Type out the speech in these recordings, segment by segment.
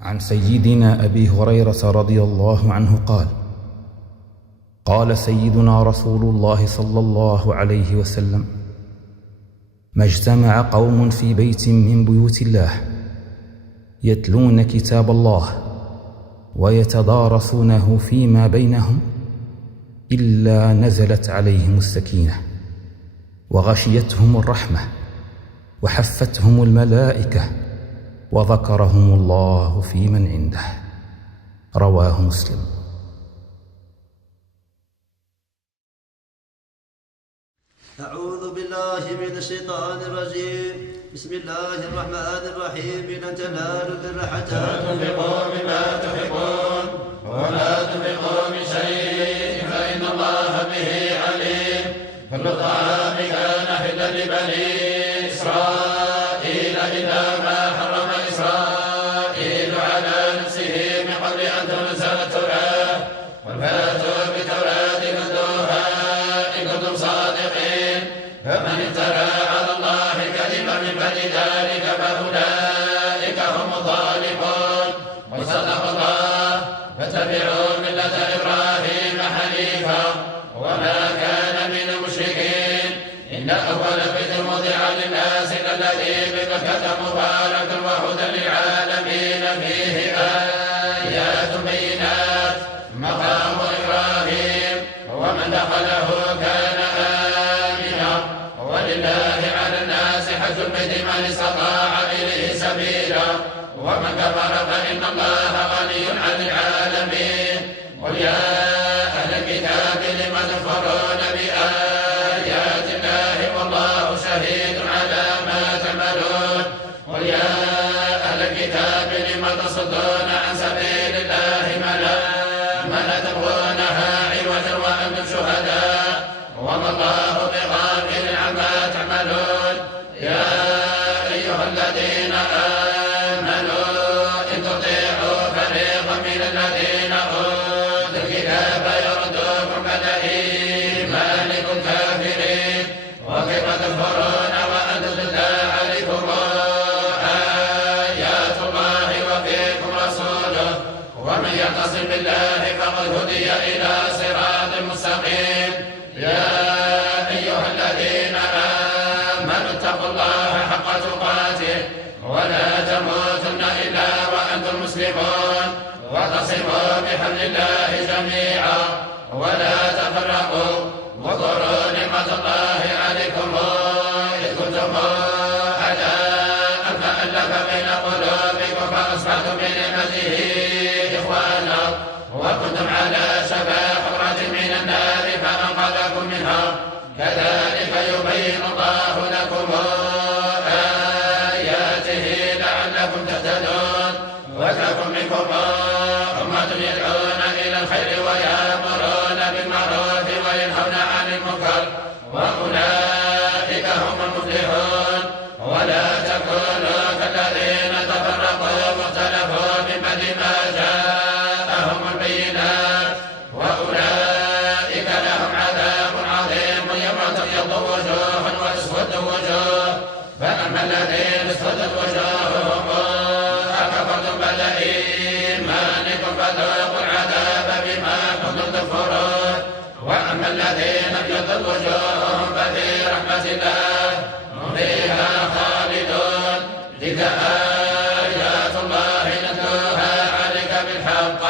عن سيدنا أبي هريرة رضي الله عنه قال: قال سيدنا رسول الله صلى الله عليه وسلم: ما اجتمع قوم في بيت من بيوت الله يتلون كتاب الله ويتدارسونه فيما بينهم إلا نزلت عليهم السكينة وغشيتهم الرحمة وحفتهم الملائكة وذكرهم الله في من عنده. رواه مسلم. أعوذ بالله من الشيطان الرجيم. بسم الله الرحمن الرحيم. لن تنالوا البر حتى تنفقوا مما تحبون وما تنفقوا من شيء فإن الله به عليم. كل طعام كان حلا لبني إسرائيل إلا ما حرم إسرائيل على نفسه من قبل أن تنزل التوراة. قل فأتوا بالتوراة فاتلوها إن كنتم صادقين. فمن افترى على الله كذبا من بعد ذلك فأولئك هم الظالمون. وصدق الله. فاتبعوا ملة إبراهيم حنيفا وما كان من المشركين. إن أول بيت وضع للناس الذي بمكة مبارك وهدى للعالمين فيه آيات بينات مقام إبراهيم ومن دخله كان آمنا. ولله على الناس حج البيت من استطاع إليه سبيلا ومن كفر فإن الله غني عن العالمين. قل يا أهل الكتاب لم تكفرون بآيات الله والله شهيد على ما تعملون. قل يا أهل الكتاب لم تصدون عن سبيل الله من تبغونها عوجا وأنتم شهداء وما الله بغافل عما تعملون. يا أيها الذين آمنوا إن تطيعوا فريقا من الذين أوتوا الكتاب يردوكم بعد إيمانكم كافرين. وكيف تكفرون وأنتم تتلى عليكم آيات الله وفيكم رسوله ومن يعتصم بالله فقد هدي إلى صراط مستقيم. يا أيها الذين آمنوا اتقوا الله حق تقاته ولا تموتن إلا وأنتم مسلمون. واعتصموا بحبل الله جميعا ولا تفرقوا. واذكروا نعمة الله عليكم إذ كنتم أعداء فألف بين قلوبكم فأصبحتم بنعمته إخوانا وكنتم على شفا حفرة من النار فأنقذكم منها. كذلك يبين الله لكم آياته لعلكم تهتدون. وتكن منكم أمة يدعون إلى الخير ويأمرون بالمعروف وينهون عن المنكر وأولئك هم المفلحون. ولا تكونوا كالذين تفرقوا واختلفوا من بعد ما جاءهم البينات وأولئك لهم عذاب عظيم. يوم تبيض وجوه وتسود وجوه فأما الذين اسودت وجوههم أكفرتم بعد إيمانكم فذوقوا العذاب بما كنتم تكفرون. وأما الذين ابيضت وجوههم ففي رحمة الله هم فيها خالدون. تلك آيات الله نتلوها عليك بالحق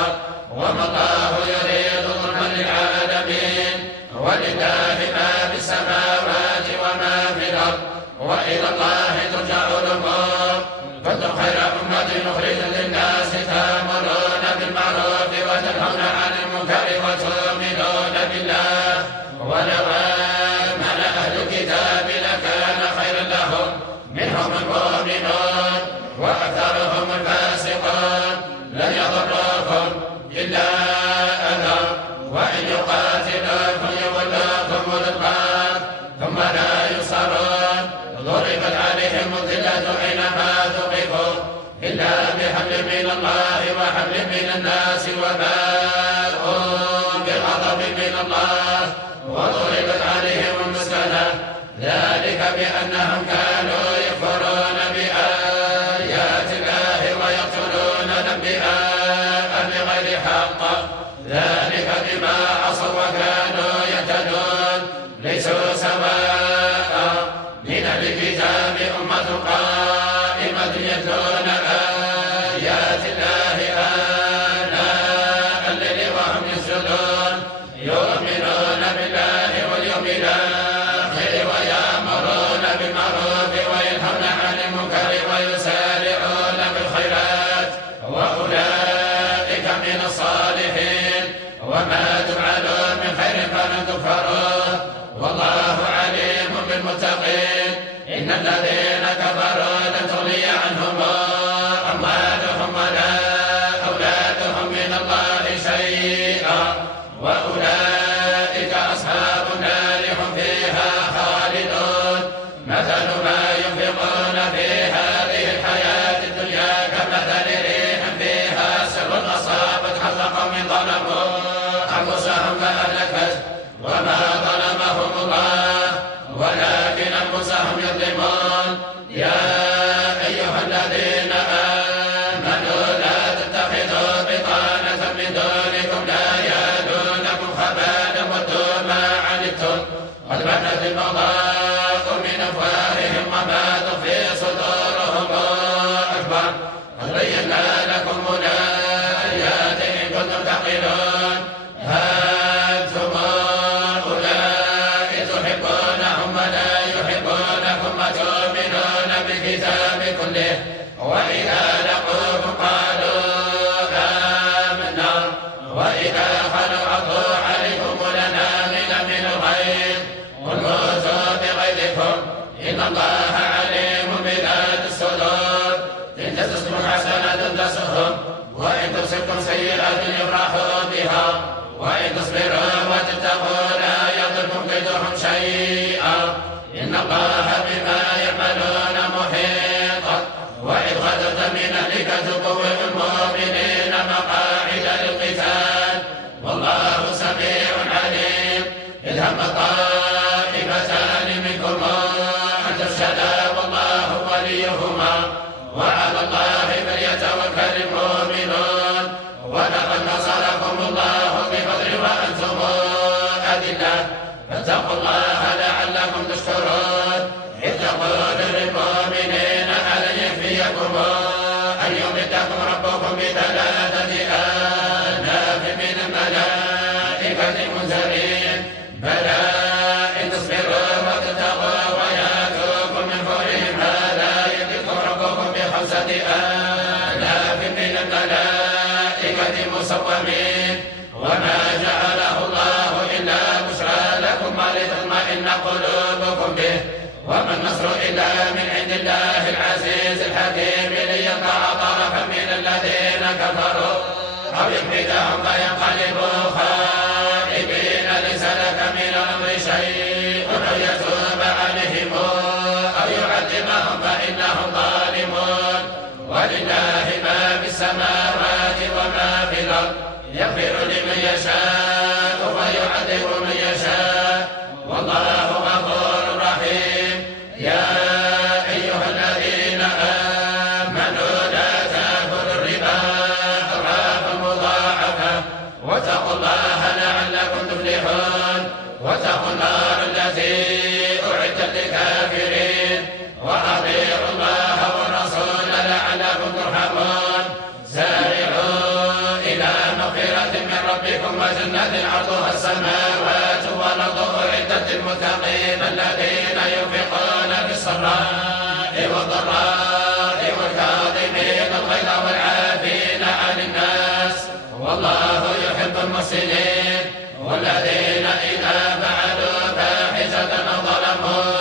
وما الله يريد ظلما للعالمين. ولله ما في السماوات وما في الأرض وإلى الله ترجع الأمور. كنتم خير أمة أخرجت للناس تأمرون بالمعروف وتنهون عن المنكر وتؤمنون بالله. ولو آمن أهل الكتاب لكان خيرا لهم منهم المؤمنون وأكثرهم الفاسقون. لن يضروكم إلا أذى وإن يقاتلوكم يولوكم الأدبار ثم لا ينصرون. ضربت عليهم الذلة أينما ثقفوا إلا بحبل من الله وحبل من الناس وباءوا بغضب من الله وضربت عليهم المسكنة ذلك بأنهم كانوا يكفرون بآيات الله ويقتلون الكتاب أمة قائمة يتلون آيات الله آناء الليل وهم يسجدون يؤمنون بالله واليوم الآخر ويأمرون بالمعروف وينهون عن المنكر ويسارعون بالخيرات وأولئك من الصالحين وما تفعلوا من خير فلن تكفروه والله عليم بالمتقين إن الذين كفروا لن تغني عنهم أموالهم ولا أولادهم من الله شيئا وأولئك أصحاب النار هم فيها خالدون مثل ما ينفقون في هذه الحياة الدنيا كمثل ريح فيها سر أصابت حظ قوم ظلموا أنفسهم فأهلكت وما ظلمهم الله ولكن أنفسهم يظلمون يا أيها الذين آمنوا لا تتخذوا بطانة من دونكم لا يألونكم خبالا ودوا ما عنتم قد بدت البغضاء من أفواههم وما تخفي صدورهم أكبر قد بينا لكم الآيات إن كنتم تعقلون أنتم أولئك تحبونهم ولا يحبونكم وتؤمنون بالكتاب كله وإذا لقوكم قالوا آمنا وإذا خلوا عضوا عليكم الأنامل من الغيظ قل موتوا بغيظكم إن الله عليم بذات الصدور إن تصبكم حسنة تسؤهم وإن تصبكم سيئة يفرحوا بها وإن تصبروا وتتقوا لا يضركم كيدهم شيئا إن الله بما يعملون محيط وإذ غدرت من أهلك تبوئ المؤمنين مقاعد للقتال والله سميع عليم إذ هم طائفتان منكم أن تفشلا والله وليهما وعلى الله فليتوكل المؤمنون ولقد نصركم الله ببدر وأنتم أذلة فاتقوا الله لعلكم تشكرون إذ تقول للمؤمنين ألن يكفيكم أن يمدكم ربكم ب3 آلاف من الملائكة منزلين بلى إن تصبروا وتتقوا ويأتوكم من فورهم هذا يمدكم ربكم ب5 آلاف من الملائكة مسومين وما جعله الله إلا بشرى لكم ولتطمئن قلوبكم به وما النصر إلا من عند الله العزيز الحكيم ليقطع طرفا من الذين كفروا أو يحبطهم فينقلبوا خائبين ليس لك من الأمر شيء أو يتوب عليهم أو يعذبهم فإنهم ظالمون ولله ما في السماوات وما في الأرض يغفر لمن يشاء ويعذب من يشاء والله غفور رحيم يا أيها الذين آمنوا لا تأكلوا الربا أضعافا مضاعفة واتقوا الله لعلكم تفلحون واتقوا النار التي أعدت للكافرين وأطيعوا الله والرسول لعلكم ترحمون سارعوا إلى مغفرة من ربكم وجنة عرضها السماوات والأرض أعدت للمتقين الذين ينفقون في السراء والضراء والكاظمين الغيظ والعافين عن الناس والله يحب المحسنين والذين إذا فعلوا فاحشة أو ظلموا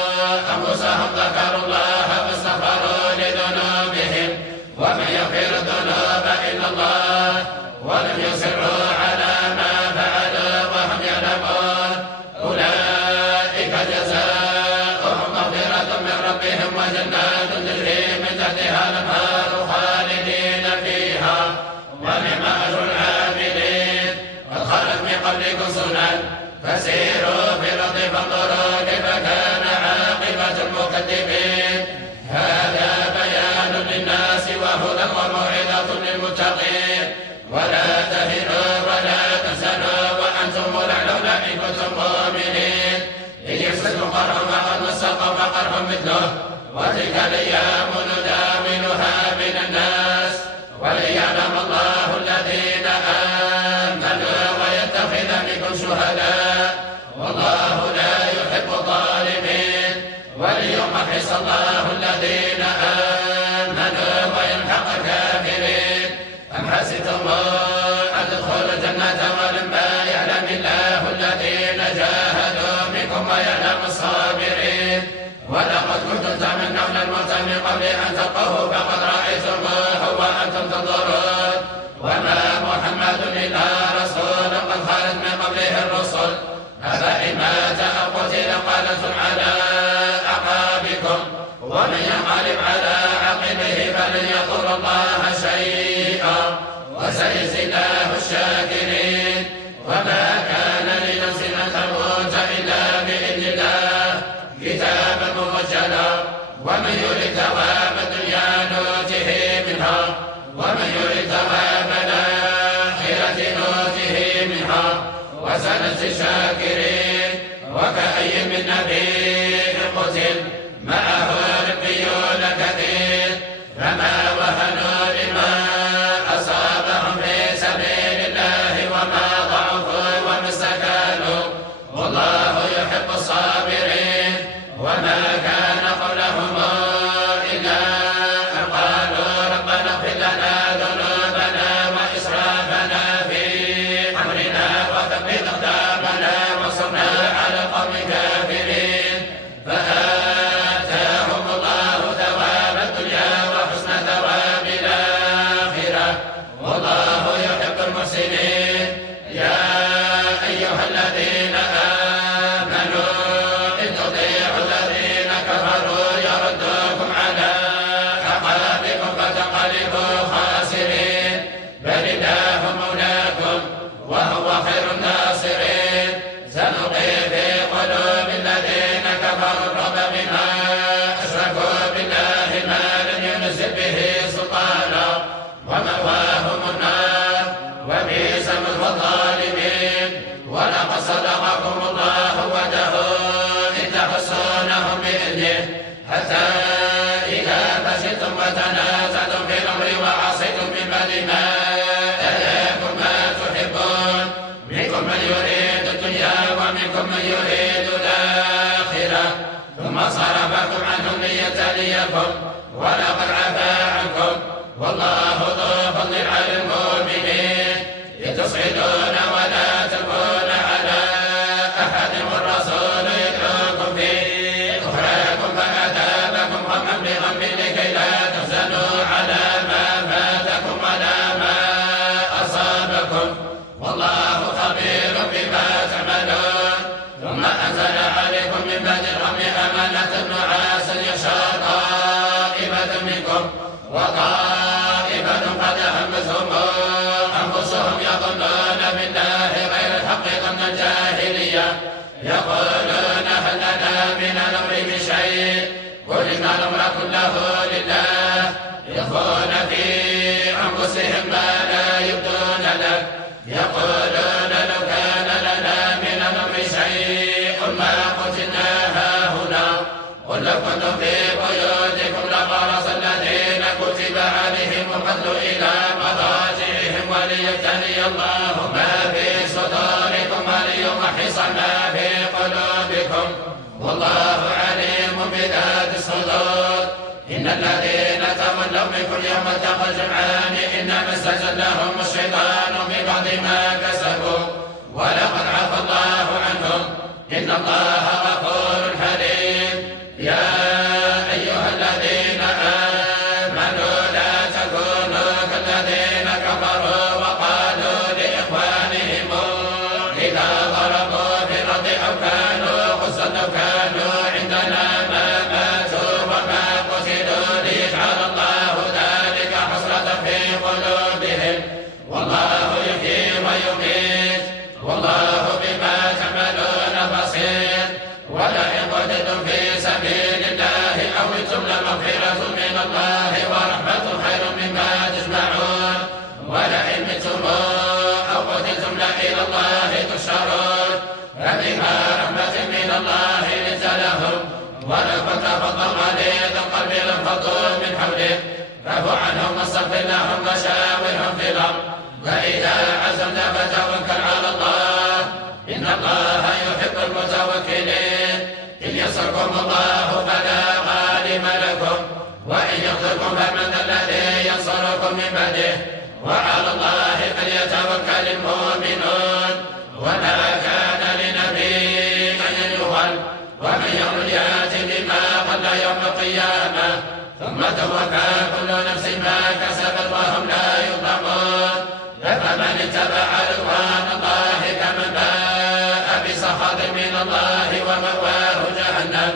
أنفسهم ذكروا الله فاستغفروا لذنوبهم ومن يغفر الذنوب إلا الله ولم يصروا على ما فعلوا وهم يعلمون أولئك جزاؤهم مغفرة من ربهم وجنات تجري من تحتها الأنهار خالدين فيها ونعم أجر العاملين قد خلت من قبلكم سنن فسيروا في الأرض فانظروا كيف كان عاقبة المكذبين هذا بيان للناس وهدى وموعظة للمتقين ولا تهنوا ولا تحزنوا وأنتم الأعلون إن كنتم مؤمنين إن يمسسكم قرح فقد مس القوم قرح مثله وتلك الأيام نداولها بين الناس وليعلم الله الذين آمنوا ويتخذ منكم شهداء والله لا يحب الظالمين وليمحص الله الذين آمنوا ويمحق الكافرين أم حسبتم أن تدخلوا الجنة ولما يعلم الله الذين جاهدوا منكم ويعلم الصابرين ولقد كنتم تمنون الموت من قبل أن تلقوه فقد رأيتموه وأنتم تنظرون وما محمد إلا رسول قد خلت من قبله الرسل أفإن مات أو قتل انقلبتم على أعقابكم ومن ينقلب على عقبه فلن يضر الله شيئا وسيجزي الله الشاكرين وما كان لنفس أن تموت إلا بإذن الله كتابا مؤجلا ومن يرد ثواب الدنيا نؤته منها ومن يرد ثواب الآخرة نؤته منها وسنجزي الشاكرين وكأي من نبي قتل معه ربيون كثير فما وهنوا لما أصابهم في سبيل الله وما ضعفوا وما استكانوا والله يحب الصابرين وما كان قولهم إلا أن قالوا ربنا اغفر لنا ذنوبنا وإسرافنا في أمرنا وثبت أقدامنا وانصرنا على القوم الكافرين فآتاهم الله ثواب الدنيا وحسن ثواب الآخرة والله يحب المحسنين يا أيها الذين آمنوا إن تطيعوا الذين كفروا يردوكم على أعقابكم فتنقلبوا خاسرين بل الله مولاكم وهو خير الناصرين سنلقي في قلوب الذين كفروا الرعب بما أشركوا بالله ما لم ينزل به سلطانا ومأواهم النار وبئس مثوى الظالمين ولقد صدقكم الله وعده إذ تحسونهم بإذنه حتى إذا فشلتم وتنازعتم في الأمر وعصيتم من بعد ما أراكم ما تحبون منكم من يريد الدنيا ومنكم من يريد الآخرة ثم صرفكم عنهم ليبتليكم ولقد عفا عنكم والله ذو فضل على المؤمنين إذ تصعدون ولا تلقون على أحد والرسول يدعوكم في أخراكم فأثابكم غما بغم لكي لا تحزنوا على ما فاتكم ولا ما أصابكم والله خبير بما تعملون ثم أنزل عليكم من بعد الغم أمانة نعاسا يغشى طائفة منكم وطائفة قد همتهم أنفسهم يظنون بالله غير الحق ظن الجاهلية يقولون هل لنا من الأمر من شيء قل إن الأمر كله لله يخفون في أنفسهم ما لا يبدون لك يقولون لو كان لنا من الأمر شيء ما قتلنا هاهنا قل لو كنتم في بيوتكم لبرز الذين كتب عليهم القتل إلى مضاجعهم وليبتلي الله ما في صدوركم وليمحص ما في قلوبكم والله عليم بذات الصدور إن الذين تولوا منكم يوم التقى الجمعان إنما استزلهم الشيطان ببعض ما كسبوا ولقد عفا الله عنهم إن الله غفور حليم يا أيها الذين آمنوا لا تكونوا كالذين كفروا وقالوا لإخوانهم إذا ضربوا في الأرض أو كانوا غزا أو كانوا عندنا ما ماتوا وما قتلوا ليجعل الله ذلك حسرة في قلوبهم والله يحيي ويميت والله بما تعملون بصير ولئن قتلتم في سبيل الله أو متم لمغفرة من الله ورحمة خير مما تجمعون ولئن متم أو قتلتم لإلى الله تحشرون فبما رحمة من الله لنت لهم ولو كنت فضلا ينصركم فمن الذي ينصركم من بعده وعلى الله فليتوكل المؤمنون. وما كان لنبي أن يغل ومن يغل يأتي بما قل يوم القيامة ثم توفى كل نفس ما كسبت وهم لا يظلمون. فمن اتبع رضوان الله كمن باء بسخط من الله ومأواه جهنم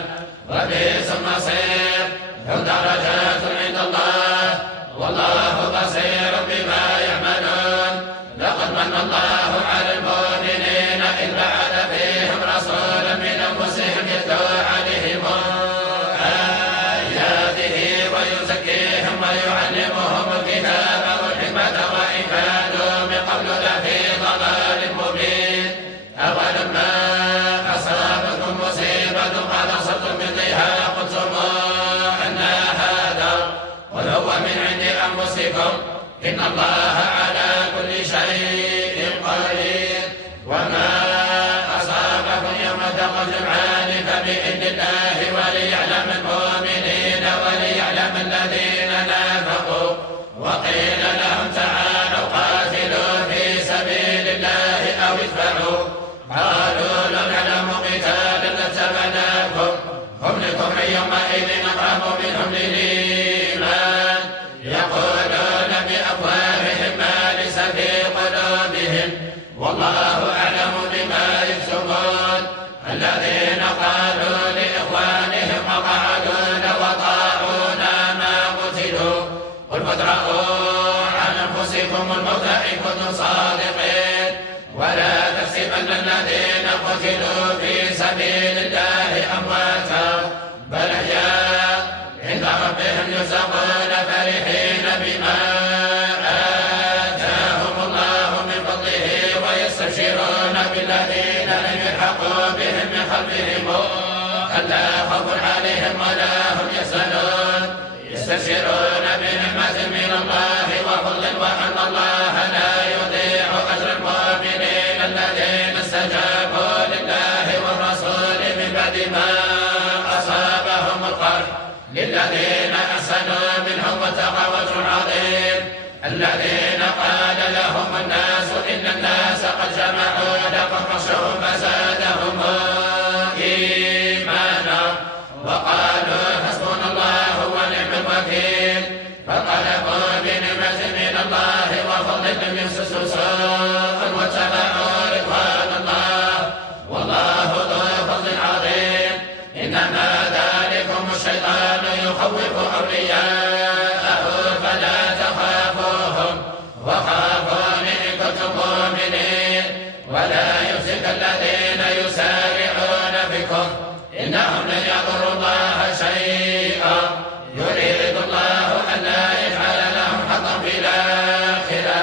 وبئس المصير. هم درجات عند الله والله بصير بما يعملون. لقد من الله على المؤمنين إذ بعث فيهم رسولا من أنفسهم يتلو عليهم آياته ويزكيهم ويعلمهم الكتاب والحكمة وإن كانوا من قبل لفي ضلال مبين. أولما أصابتكم مصيبة قد أصبتم مثلها قلتم أن هذا قل هو من عند أنفسكم إن الله على كل شيء قدير. وما أصابكم يوم التقى الجمعان فبإذن الله وليعلم المؤمنين وليعلم الذين نافقوا. وقيل لهم تعالوا قاتلوا في سبيل الله أو ادفعوا قالوا لو نعلم قتالا لاتبعناكم هم لكفر يومئذ أقرب منهم للإيمان يقولون بأفواههم ما ليس في قلوبهم والله أعلم بما يكتمون. الذين قالوا لإخوانهم وقعدوا وطاعونا ما قتلوا قل فادرءوا عن أنفسكم الموت إن كنتم صادقين ولا تحسبن الذين قتلوا في سبيل الله أمواتا بل أحياء عند ربهم يرزقون فرحين بما آتاهم الله من فضله ويستبشرون بالذين لم يلحقوا بهم من خلفهم ألا خوف عليهم ولا هم يحزنون. يستبشرون بنعمة من الله وفضل وأن الله لا يضيع أجر المؤمنين الذين استجابوا لله والرسول من بعد ما أصابهم القرح للذين أحسنوا منهم واتقوا أجر عظيم. الذين قال لهم الناس إن الناس قد جمعوا لكم فاخشوهم فزادهم إيمانا وقالوا حسبنا الله ونعم الوكيل. فطلبوا بنعمة من الله وفضل لم يمسسوا سوء واتبعوا رضوان الله والله ذو فضل عظيم. إنما ذلكم الشيطان يخوف أولياءه فلا تخافوهم وخافون إن كنتم مؤمنين ولا يحزنك الذين يسارعون بكم إنهم لن يضروا الله شيئا يريد الله أن لا يجعل لهم حظا في الآخرة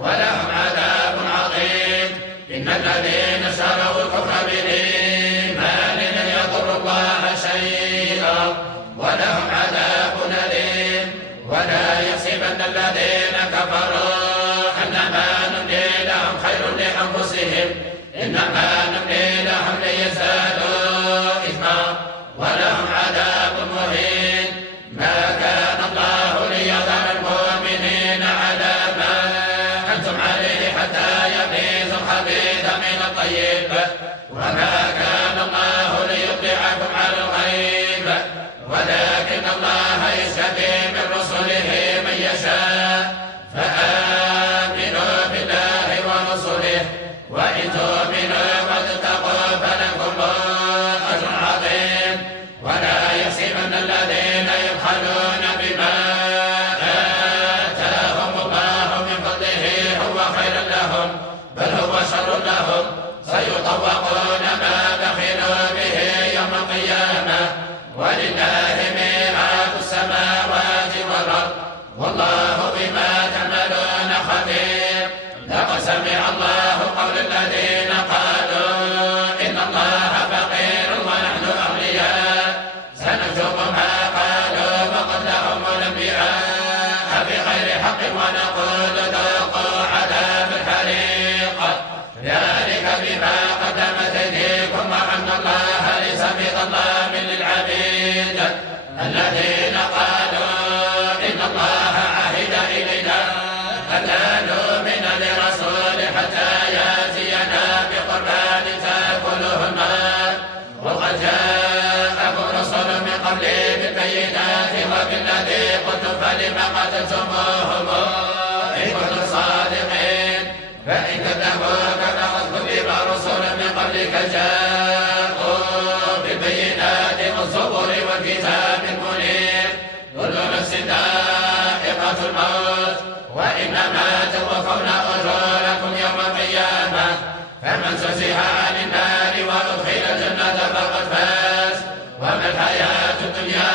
ولهم عذاب عظيم. إن الذين اشتروا الكفر بالإيمان لن يضروا الله شيئا ولهم عذاب أليم. ولا يحسبن الذين كفروا أنما نملي لهم خير لأنفسهم إنما نملي لهم ليزدادوا إثما ولهم عذاب مهين. ما كان الله ليذر المؤمنين على ما أنتم عليه حتى يميز الخبيث من الطيب وما كان الله ليطلعكم على الغيب ولكن الله يجتبي من رسله من يشاء. فآمنوا بالله ورسله وإن تؤمنوا وتتقوا فلكم أجر عظيم. ولا يحسبن الذين يبخلون بما آتاهم الله من فضله هو خير لهم بل هو شر لهم سيطوقون ما بخلوا به يوم القيامة ولله ميراث السماوات والأرض والله بما تعملون خبير. لقد سمع الله قول الذين قالوا إن الله فقير ونحن أغنياء سنكتب ما قالوا وقتلهم الأنبياء بغير حق ونقول ذوقوا عذاب الحريق ذلك بما قدمت أيديكم وأن الله ليس بظلام للعبيد. الذين قالوا بالذي قلتم فلم قتلتموهم إن كنتم صادقين فإن كذبوك فقد كذب رسل من قبلك جاءوا بالبينات والزبر والكتاب المنير كل نفس ذائقة الموت وإنما توفون أجوركم يوم القيامة فمن زحزح عن النار وأدخل الجنة فقد فاز وما الحياة الدنيا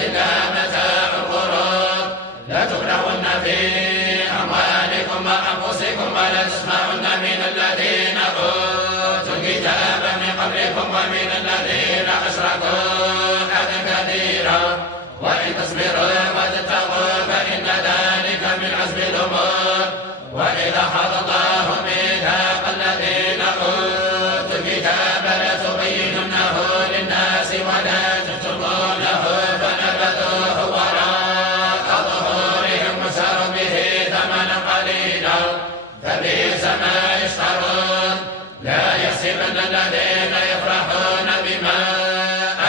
إلا متاع الغرور لتبلغن في أموالكم وأنفسكم ولتسمعن من الذين أوتوا الكتاب من قبلكم ومن الذين أشركوا أذى كثيرا وإن تصبروا وتتقوا فإن ذلك من عزم الأمور وإذا أخذ الله ميثاق الذين أوتوا الكتاب لتبيننه للناس ولا تكتمونه فنبذوه وراء ظهورهم واشتروا به ثمنا قليلا فبئس ما يشترون لا يحسبن الذين يفرحون بما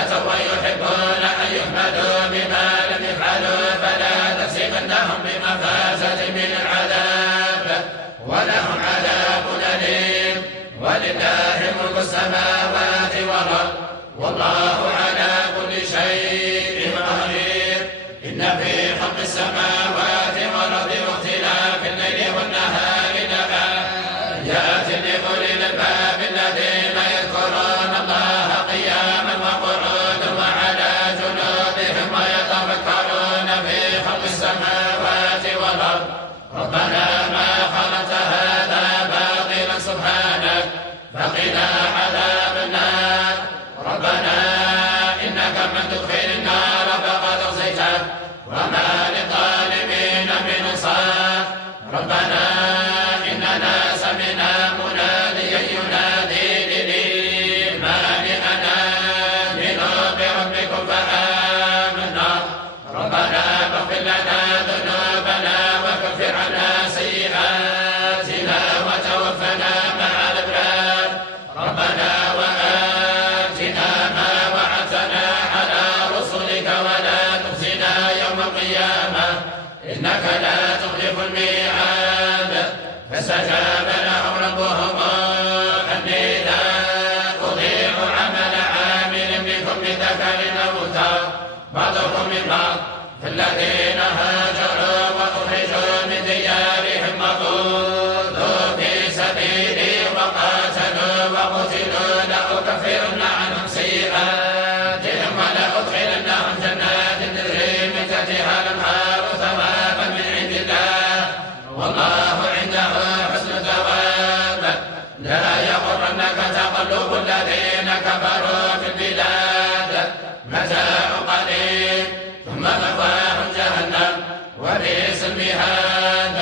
أتوا ويحبون أن يحمدوا بما لم يفعلوا فلا تحسبنهم بمفازة من العذاب ولهم عذاب أليم ولله ملك السماوات والأرض والله على كل شيء قدير إن في خلق السماوات والأرض واختلاف الليل والنهار لآيات لأولي الألباب الذين يذكرون الله قياما وقعودا وعلى جنوبهم ويتفكرون في خلق السماوات والأرض ربنا ما خلقت هذا باطلا سبحانك فقنا عذاب النار ربنا إنك من تدخل النار فقد أخزيته وما للظالمين من أنصار ربنا إننا سمعنا مناديا ينادي للإيمان أن آمنوا بربكم فآمنا ربنا فاغفر لنا ذنوبنا وكفر عنا سيئاتنا وتوفنا مع الأبرار ربنا وآتنا ما وعدتنا على رسلك ولا تخزنا يوم القيامة إنك لا تخلف الميعاد فاستجاب لهم ربهم أني لا أضيع عمل عامل منكم من ذكر أو أنثى بعضكم من بعض فالذين هاجروا وأخرجوا من ديارهم وأوذوا في سبيلي وقاتلوا وقتلوا لأكفرن عنهم سيئاتهم ولأدخلنهم جنات تجري من تحتها الأنهار ثوابا من عند الله والله عنده حسن الثواب لا يغرنك تقلب الذين كفروا في البلاد متاع قليل ثم مأواهم جهنم وبئس المهاد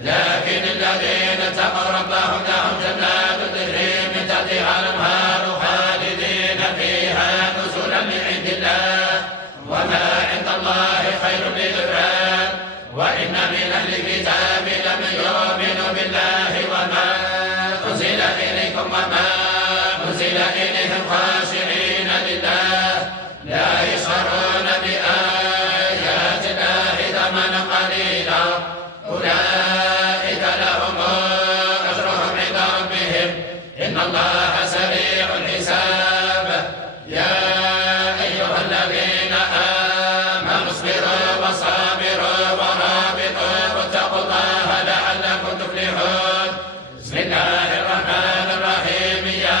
لكن الذين اتقوا ربهم لهم جنات تجري من تحتها الأنهار خالدين فيها نزلا من عند الله وما عند الله خير للعباد وإن من أهل الكتاب لمن يؤمن بالله وما أنزل إليكم وما أنزل إليهم خاشعين لله لا يشعرون بآيات الله ثمنا قليلا أولئك لهم أجرهم عند ربهم إن الله سريع الحساب يا أيها الذين آمنوا اصبروا وصابروا ورابطوا واتقوا الله لعلكم تفلحون بسم الله الرحمن الرحيم يا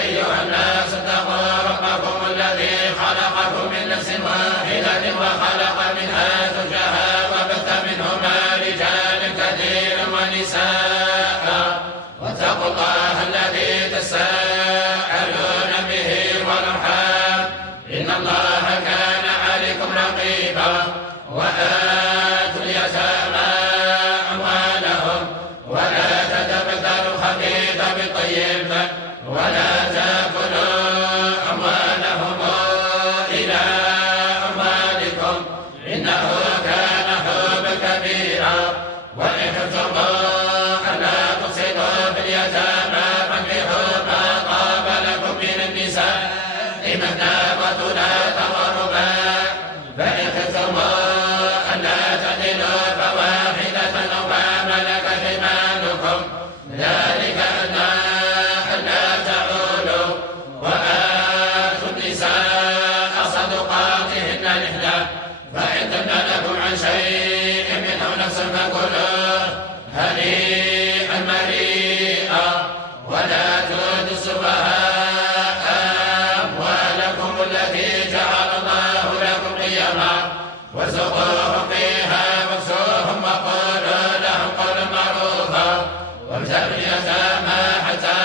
أيها الناس اتقوا ربكم الذي خلقكم من نفس واحدة وخلق منها زوجها وبث منهما رجالا كثيرا ونساء واتقوا الله الذي تساءلون به والأرحام إن الله كان عليكم رقيبا وآتوا اليتامى أموالهم ولا تتبدلوا الخبيث بالطيب ولا تأكلوا أموالهم إلى أموالكم إنه كان حوبا كبيرا وإن خفتم ألا تقسطوا في اليتامى فانكحوا ما طاب لكم من النساء مثنى وثلاث ورباع فإن خفتم وارزقوهم فيها واكسوهم وقولوا لهم قولا معروفا وابتلوا اليتامى حتى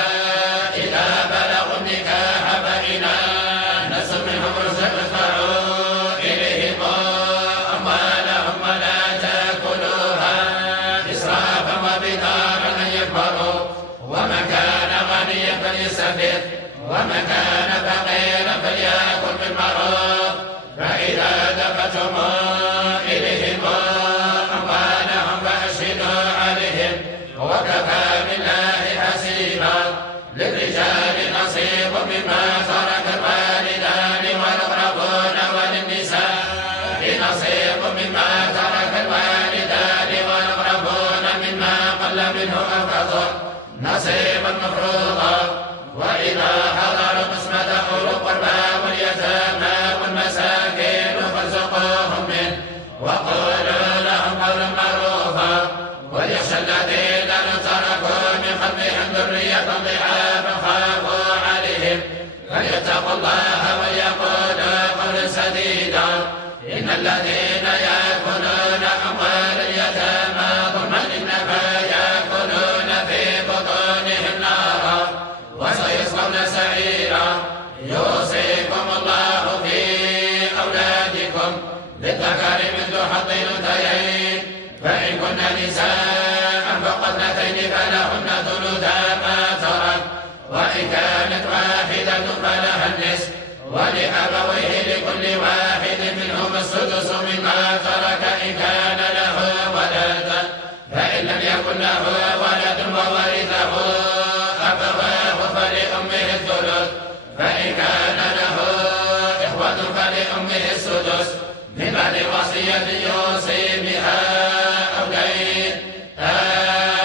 إذا بلغوا النكاح فإن آنستم منهم رشدا فادفعوا إليهم أموالهم ولا تأكلوها إسرافا وبدارا أن يكبروا ومن كان غنيا فليستعفف ومن كان فقيرا فليأكل بالمعروف فإذا دفعتم إليهم أموالهم فأشهدوا عليهم وكفى بالله حسيبا للرجال نصيب مما ترك الوالدان والأقربون وللنساء نصيب مما ترك الوالدان والأقربون مما قل منه أو كثر نصيبا مفروضا وإذا حضروا قسمة أولو القربى واليتامى والمساكين فارزقوهم منه وقولوا لهم قولا معروفا وليخشى الذين لو تركوا من خلفهم ذرية ضعافا خافوا عليهم فليتقوا الله وليقولوا قولا سديدا إن الذين يأكلون أموال اليتامى ظلما إنما يأكلون في بطونهم نارا وسيصلون سعيرا يوصيكم الله في أولادكم للذكر مثل حظ الأنثيين فإن كن نساء فوق اثنتين فلهن ثلثا ما ترك وإن كانت واحدة فلها النصف ولأبويه لكل واحد منهما السدس مما ترك إن كان له ولد فإن لم يكن له ولد وورثه أبواه فلأمه الثلث فإن كان له إخوة فلأمه السدس من بعد وصية يوصي بها أو دين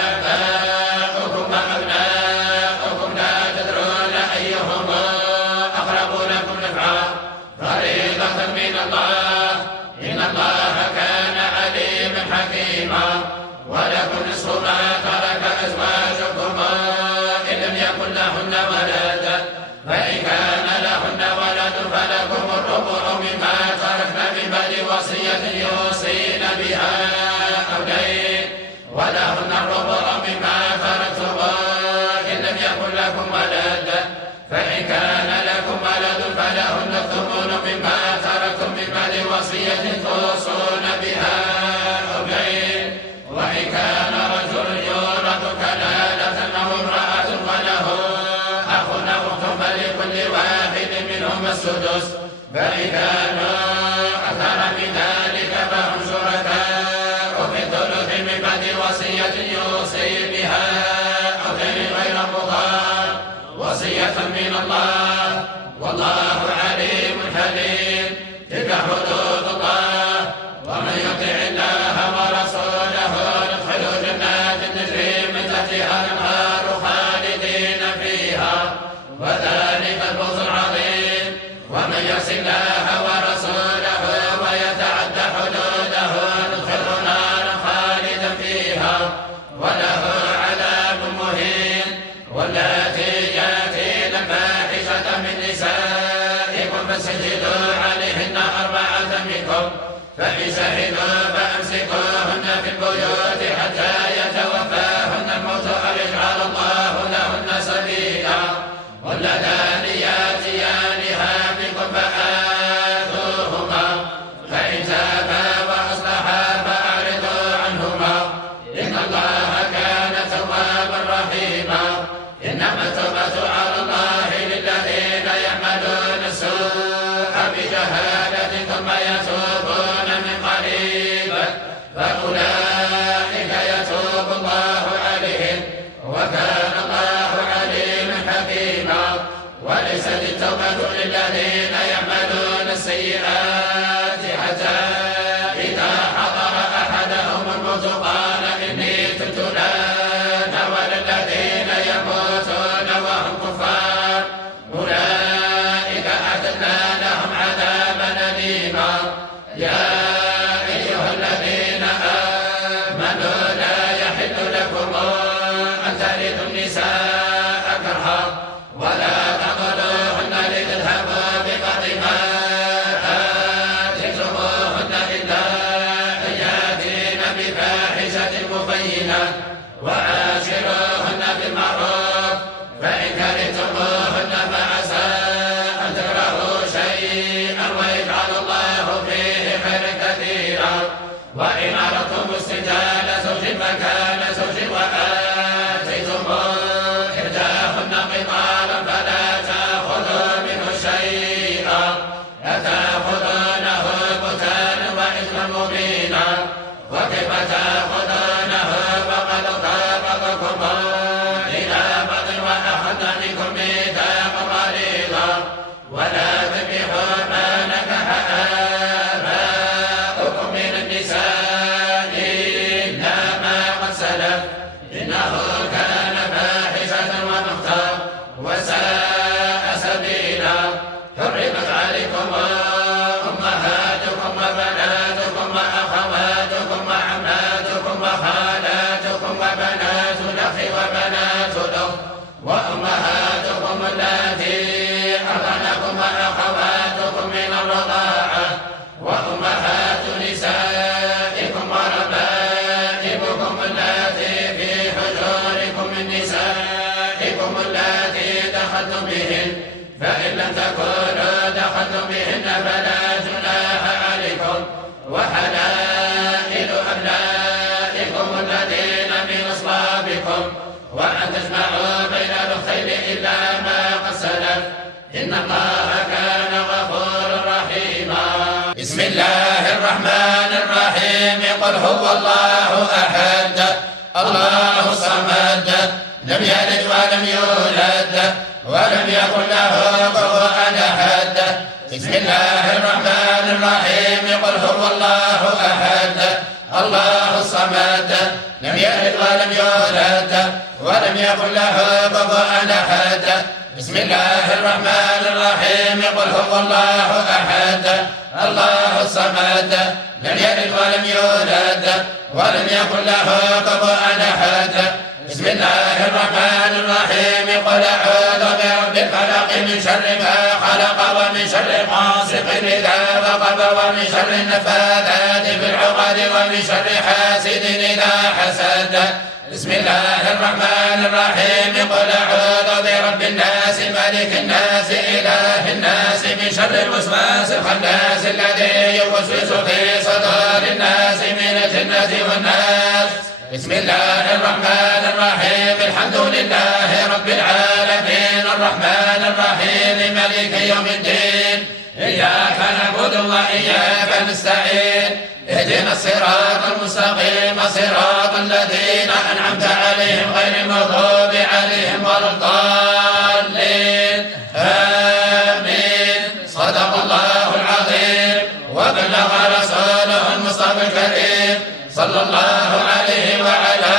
آباؤكم وأبناؤكم لا تدرون أيهم أقرب لكم نفعا فريضة من الله إن الله كان عليما حكيما ولكم نصف ما ترك أزواجكم إن لم يكن لهن ولد فإن كان لهن ولد فلكم الربع مما تركن من بعد وصية يوصين بها أو دين ولهن الربع مما تركتم إن لم يكن لكم ولد فإن كان لكم ولد فلهن الثمن مما تركتم من بعد وصية توصون بها أو دين وإن كان رجل يورث كلالة أو امرأة وله أخ أو أخت فلكل واحد منهما السدس فإن كانوا أكثر من ذلك فهم شركاء في الثلث من بعد وصية يوصي بها أو دين غير مضار وصية من الله والله عليم حليم تلك حدود الله ومن يطع الله ورسوله يدخله جنات تجري من تحتها الأنهار خالدين فيها وذلك الفوز العظيم ومن يعص الله ورسوله ويتعد حدوده ندخله نارا خالدا فيها وله عذاب مهين واللاتي ياتين الفاحشة من نسائكم فسجدوا عليهن 4 منكم فإن شهدوا فأمسكوهن في البيوت حتى يتوفاهن الموت أو يجعل الله لهن سبيلا واللذان ياتيانها منكم فآتوهما فإن تابا وأصلحا فأعرضوا عنهما إن الله كان توابا رحيما إنما التوبة على الله للذين يعملون السوء بجهالة ثم يتوبون من قريب فأولئك مبينا وكيف تأخذونه وقد طابقكم إلى بعض وأخذ منكم ميثاقا غليظا ولا تنكحوا ما نكح آباؤكم من النساء إلا ما قد سلف إنه كان فاحشة ومقتا وساء سبيلا. حرمت عليكم أمهاتكم وبناتكم وأخواتكم وعماتكم وخالاتكم وبنات الأخ وبنات الأخت وأمهاتكم اللاتي أرضعنكم وأخواتكم من الرضاعة وأمهات نسائكم وربائبكم اللاتي في حجوركم من نسائكم اللاتي دخلتم بهن فإن لم تكونوا دخلتم بهن فلا جناح عليكم وحلائل أبنائكم الذين من أصلابكم وأن تجمعوا بين الأختين إلا ما قد سلف إن الله كان غفورا رحيما. بسم الله الرحمن الرحيم. قل هو الله أحد الله الصمد لم يلد ولم يولد ولم يكن له كفوا أحد. بسم الله الرحمن الرحيم. قل هو الله أحد الله الصمد لم يلد ولم يولد ولم يكن له كفوا أحد. بسم الله الرحمن الرحيم. قل هو الله أحد الله الصمد لم يلد ولم يولد ولم يكن له كفوا أحد. بسم الله الرحمن الرحيم. قل أعوذ برب الفلق من شر ما خلق ومن شر غاسق إذا وقب ومن شر النفاثات في العقد ومن شر حاسد إذا حسد. بسم الله الرحمن الرحيم. قل أعوذ برب الناس ملك الناس إله الناس من شر الوسواس الخناس الذي يوسوس في صدور الناس من الجنة والناس. بسم الله الرحمن الرحيم. الحمد لله رب العالمين الرحمن الرحيم مالك يوم الدين إياك نعبد وإياك نستعين اهدنا الصراط المستقيم صراط الذين أنعمت عليهم غير المغضوب عليهم ولا الضالين آمين. صدق الله العظيم وبلغ رسوله المصطفى الكريم صلى الله عليه وعلى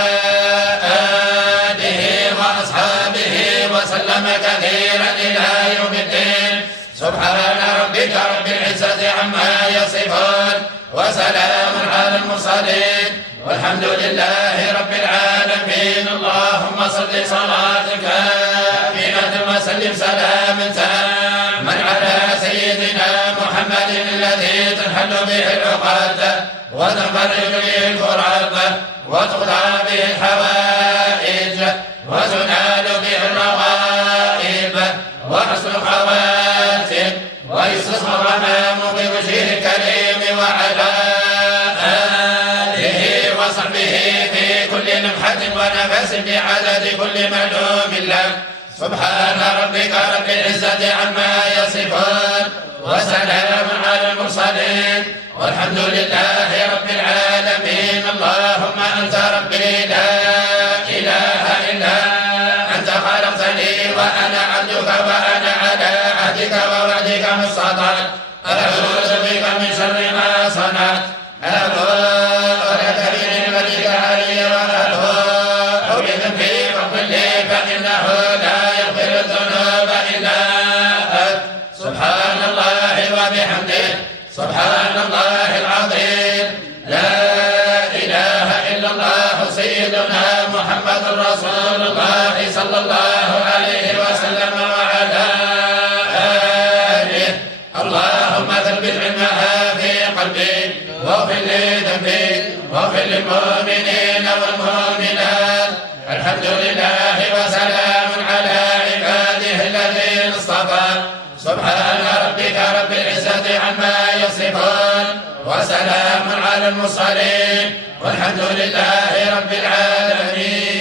آله وأصحابه وسلم كثيرا إلى يوم الدين. سبحان ربك رب العزة عما يصفون وسلام على المرسلين والحمد لله رب العالمين. اللهم صل صلاة كاملة وسلم سلاما تاما على سيدنا محمد الذي تنحل به العقد وتنفرج به الكرب وتقضى به الحوائج وتنال به الرغائب وحسن الخواتم ويستصغى الغمام بوجهه الكريم وعلى آله وصحبه في كل لمحة ونفس بعدد كل معلوم له. سبحان ربك رب العزة عما يصفون وسلام على المرسلين والحمد لله رب العالمين. اللهم أنت ربي لا إله إلا أنت خلقتني وأنا عبدك وأنا على عهدك ووعدك ما استطعت أعوذ بك من شر ما صنعت أبوء لك بنعمتك علي وأبوء بذنبي فاغفر لي فإنه لا يغفر الذنوب إلا أنت. سبحان الله وبحمده سبحان الله العظيم. لا إله إلا الله سيدنا محمد رسول الله صلى الله عليه وسلم وعلى آله. اللهم ثبت علمها في قلبي واغفر لي ذنبي واغفر للمؤمنين والمؤمنات. الحمد لله وسلام على عباده الذين اصطفى. سبحان ربك رب العزة عما يصفون وسلام على المرسلين والحمد لله رب العالمين.